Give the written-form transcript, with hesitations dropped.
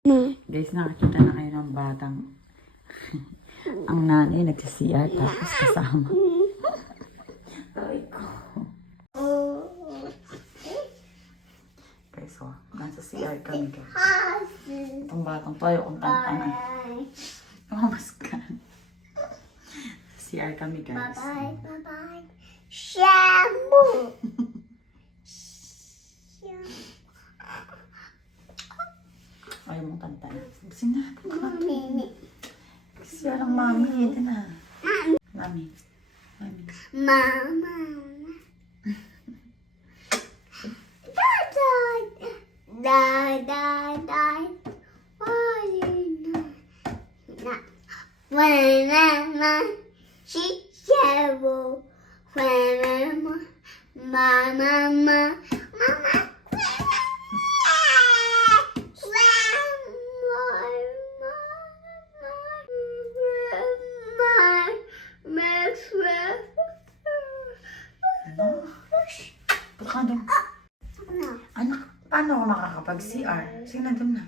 Guys, nakakita na kayo ng batang ang nanay nagsisiyar tapos kasama. Aray ko. Guys, oh, nasa CR kami guys. Itong batang to ayaw kong tantanan. Mamas ka. CR kami guys. Bye-bye. Shampoo. Ayaw mong tantanan. Busing na. Mami. CR lang mami. Ito na. Mami. Mami. Mama. Die. Mama. She shampoo. Mama. Ano? Shhh. Punta ka doon. Anak, paano ako makakapag-CR? Sige na doon na.